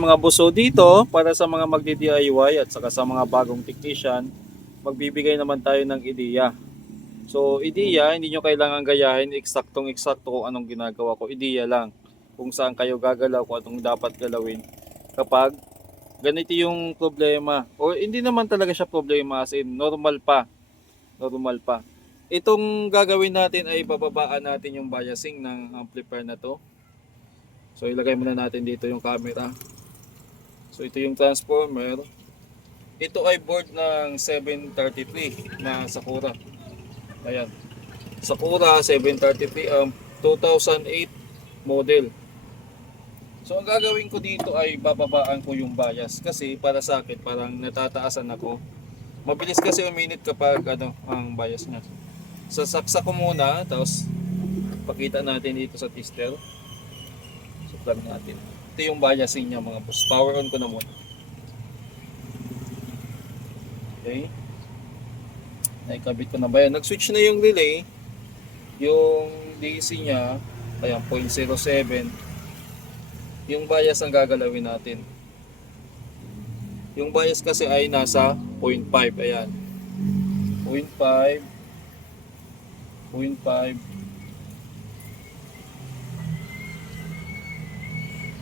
Mga buso dito para sa mga magdi-DIY at saka sa mga bagong technician, magbibigay naman tayo ng ideya. So, ideya, hindi nyo kailangan gayahin eksaktong-eksakto kung anong ginagawa ko. Ideya lang kung saan kayo gagalaw, kung anong dapat galawin. Kapag ganito yung problema, o hindi naman talaga siya problema as in, normal pa. Normal pa. Itong gagawin natin ay bababaan natin yung biasing ng amplifier na to. So, ilagay muna natin dito yung camera. So ito yung transformer. Ito ay board ng 733 na Sakura. Ayan. Sakura 733 2008 model. So ang gagawin ko dito ay bababaan ko yung bias kasi para sa akin parang natataasan ako. Mabilis kasi uminit kapag ang bias niya. Sasaksak ko muna tapos pakita natin dito sa tester. So plug natin. Ito yung biasing niya mga boss. Power on ko na muna. Okay. Naikabit ko na ba yan? Nag-switch na yung relay. Yung DC niya, ayan, 0.07. Yung bias ang gagalawin natin. Yung bias kasi ay nasa 0.5. Ayan. 0.5. 0.5.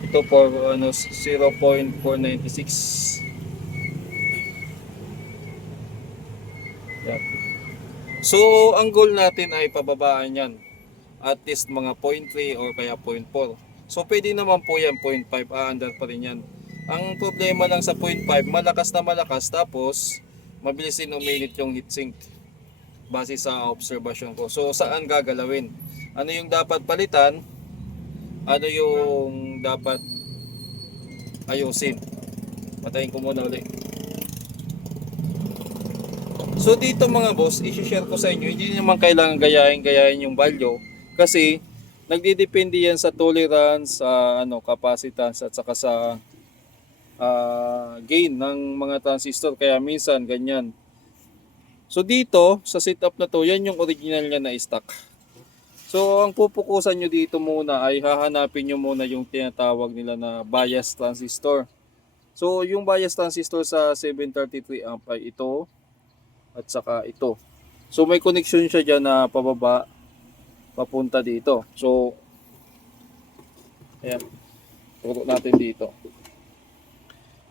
Ito for 0.496. Yan. So, ang goal natin ay pababaan yan. At least mga 0.3 or kaya 0.4. So, pwede naman po yan 0.5. Under pa rin yan. Ang problema lang sa 0.5, malakas na malakas. Tapos, mabilis din uminit yung heatsink. Base sa observation ko. So, saan gagalawin? Ano yung dapat palitan? Ano yung dapat ayusin? Patayin ko muna ulit. So dito mga boss, i-share ko sa inyo, hindi naman kailangan gayahin yung value kasi nagdidepende yan sa tolerance, sa capacitance at saka sa gain ng mga transistor kaya minsan ganyan. So dito sa setup na to, yan yung original niya na stock. So ang pupukusan nyo dito muna ay hahanapin nyo muna yung tinatawag nila na bias transistor. So yung bias transistor sa 733 amp ay ito at saka ito. So may connection siya dyan na pababa papunta dito. So ayan, turo natin dito.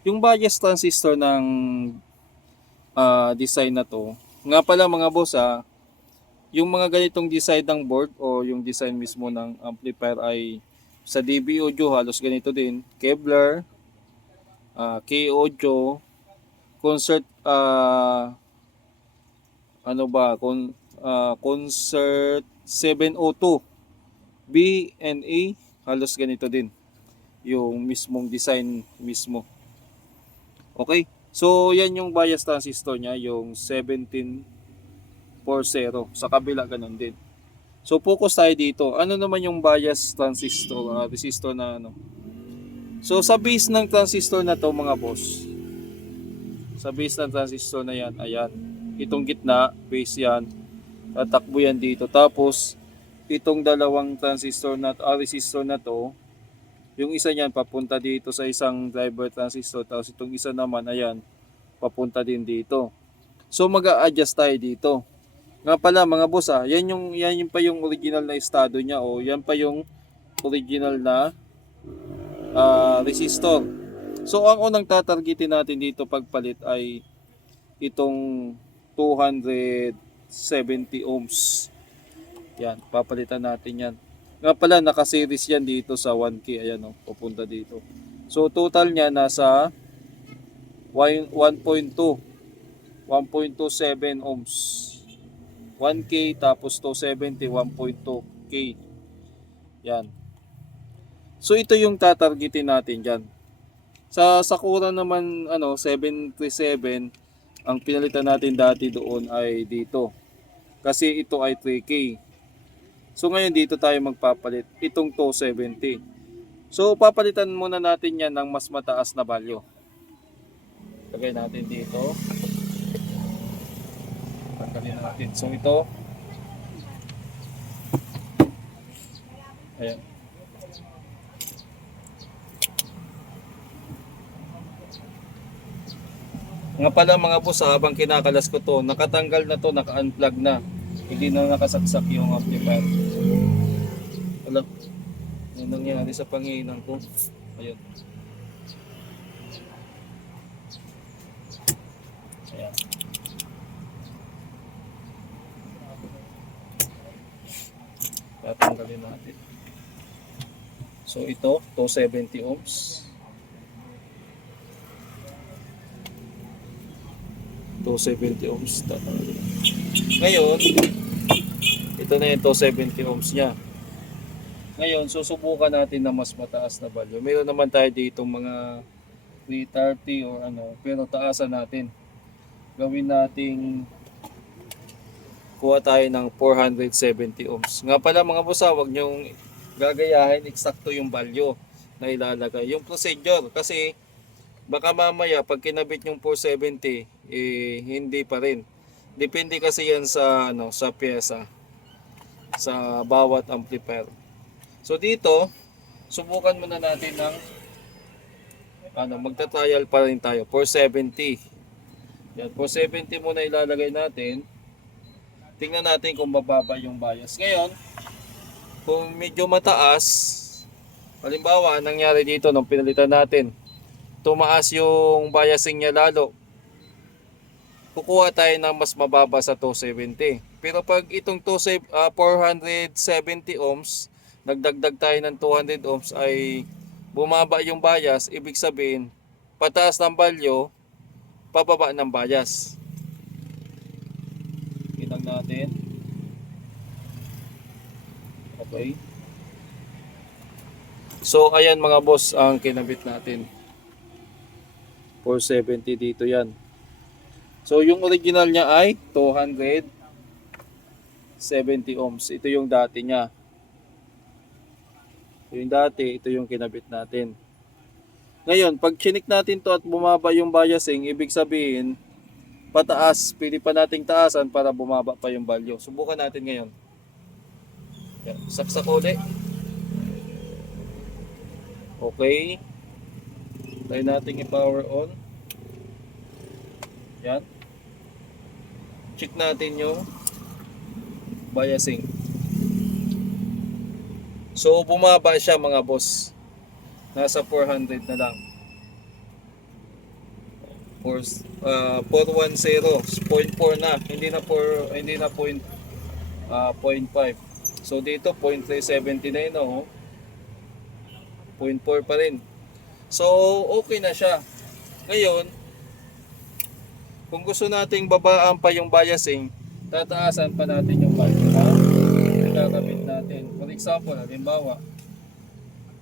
Yung bias transistor ng design na to, nga pala mga boss yung mga ganitong design ng board o yung design mismo ng amplifier ay sa DB Audio halos ganito din. Kevlar, K-Audio, Concert Concert 702 B&A halos ganito din yung mismong design mismo. Okay, so yan yung bias transistor nya, yung 1740. Sa kabila ganun din. So focus tayo dito. Ano naman yung bias transistor, resistor na So sa base ng transistor na to mga boss, sa base ng transistor na yan, ayan, itong gitna, base yan, tatakbo yan dito. Tapos, itong dalawang transistor na resistor na to, yung isa niyan papunta dito sa isang driver transistor. Tapos itong isa naman, ayan, papunta din dito. So, mag-a-adjust tayo dito. Nga pala mga boss yan yung pa yung original na estado niya o yan pa yung original na resistor. So, ang unang tatargetin natin dito pagpalit ay itong 270 ohms. Yan, papalitan natin yan. Nga pala, naka-series yan dito sa 1K. Ayan papunta dito. So, total niya nasa 1.2. 1.27 ohms. 1K tapos 270, 1.2K. Yan. So, ito yung tatargetin natin dyan. Sa Sakura naman, 737, ang pinalitan natin dati doon ay dito. Kasi ito ay 3K. So ngayon dito tayo magpapalit. Itong 270. So papalitan muna natin yan ng mas mataas na value. Lagay natin dito. Tanggalin natin. So ito. Ayan. Nga pala mga boss, habang kinakalas ko to, nakatanggal na to, naka-unplug na. Hindi na nakasaksak yung amplifier. Wala. Ano nangyari sa panginan ko? Ayun. Ayan. Tatanggalin natin. So ito, 270 ohms. 270 ohms. Tatanggalin. Ngayon, ito na yung 270 ohms niya. Ngayon, susubukan natin na mas mataas na value. Meron naman tayo dito mga 330 or ano, pero taasan natin. Gawin nating kuha tayo ng 470 ohms. Nga pala mga boss, wag nyong gagayahin eksakto yung value na ilalagay. Yung procedure, kasi baka mamaya pag kinabit yung 470, hindi pa rin. Depende kasi yan sa ano, sa pyesa, sa bawat amplifier. So dito, subukan muna natin ng magta-trial pa rin tayo, 470. Yan, 470 muna ilalagay natin. Tingnan natin kung mababa yung bias. Ngayon, kung medyo mataas, halimbawa, nangyari dito nung pinalitan natin, tumaas yung biasing niya lalo, kukuha tayo ng mas mababa sa 270. Pero pag itong 470 ohms, nagdagdag tayo ng 200 ohms ay bumaba yung bias, ibig sabihin, pataas ng value, pababa ng bias. Tingnan natin. Okay. So ayan mga boss ang kinabit natin. 470 dito yan. So yung original niya ay 270 ohms. Ito yung dati niya. Yung dati, ito yung kinabit natin. Ngayon, pag chinik natin to at bumaba yung biasing, ibig sabihin, pataas, pili pa nating taasan para bumaba pa yung value. Subukan natin ngayon. Yan, saksak ulit. Okay. Try natin i-power on. Yan. Check natin yung biasing. So bumaba siya mga boss. Nasa 400 na lang. 410, 0.4 na. Hindi na 0.5. So dito 0.370 na yun, oh. 0.4 pa rin. So okay na siya. Ngayon, kung gusto nating babaan pa yung biasing, tataasan pa natin yung value na ikakabit natin. For example, halimbawa,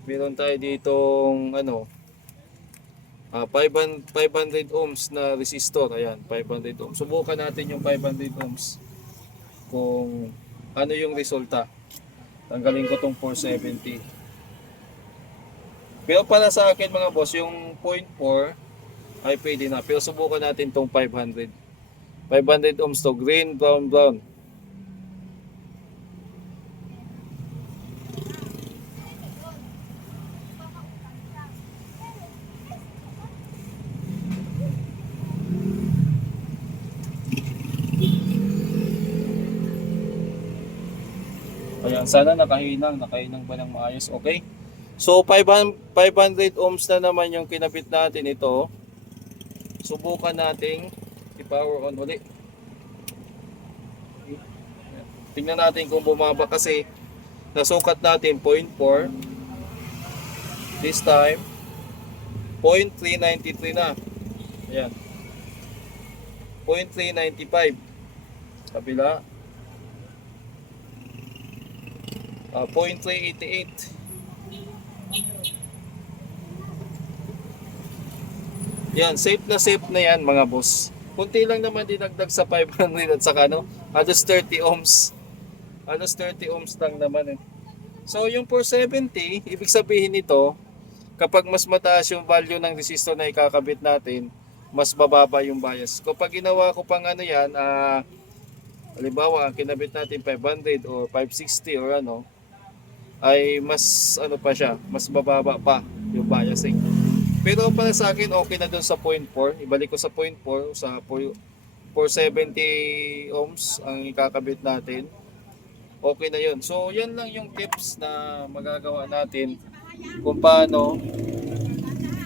meron tayo ditong 500 ohms na resistor. Ayan, 500 ohms. Subukan natin yung 500 ohms kung ano yung resulta. Tanggalin ko tong 470. Pero para sa akin mga boss, yung 0.4 ay pwede na. Pero subukan natin tong 500. 500 ohms to, green, brown, brown. Ayan, sana nakahinang ba ng maayos. Okay. So 500 ohms na naman yung kinabit natin ito. Subukan nating i-power on ulit. Tingnan natin kung bumaba kasi nasukat natin 0.4. This time 0.393 na. Ayan. 0.395. Kabila. 0.388. Yan, safe na yan mga boss. Kunti lang naman dinagdag sa 500 at saka halos 30 ohms. Halos 30 ohms lang naman eh. So yung 470, ibig sabihin nito, kapag mas mataas yung value ng resistor na ikakabit natin, mas bababa yung bias. Kapag ginawa ko pang yan, halimbawa, kinabit natin 500 or 560 or ay mas pa siya, mas bababa pa yung biasing. Pero para sa akin, okay na dun sa point 4. Ibalik ko sa point 4, sa 470 ohms ang ikakabit natin. Okay na yun. So, yan lang yung tips na magagawa natin kung paano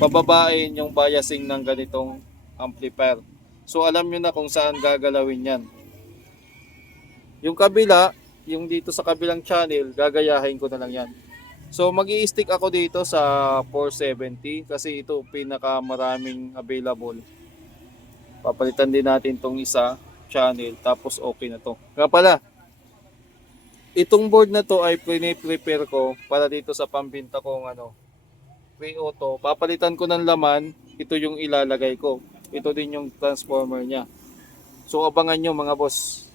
pababain yung biasing ng ganitong amplifier. So, alam nyo na kung saan gagalawin yan. Yung kabila, yung dito sa kabilang channel, gagayahin ko na lang yan. So mag-i-stick ako dito sa 470 kasi ito pinakamaraming available. Papalitan din natin tong isa channel tapos okay na to. Kaya pala, itong board na to ay prepare ko para dito sa pambinta kong pre-auto. Papalitan ko ng laman, ito yung ilalagay ko. Ito din yung transformer niya. So abangan nyo mga boss.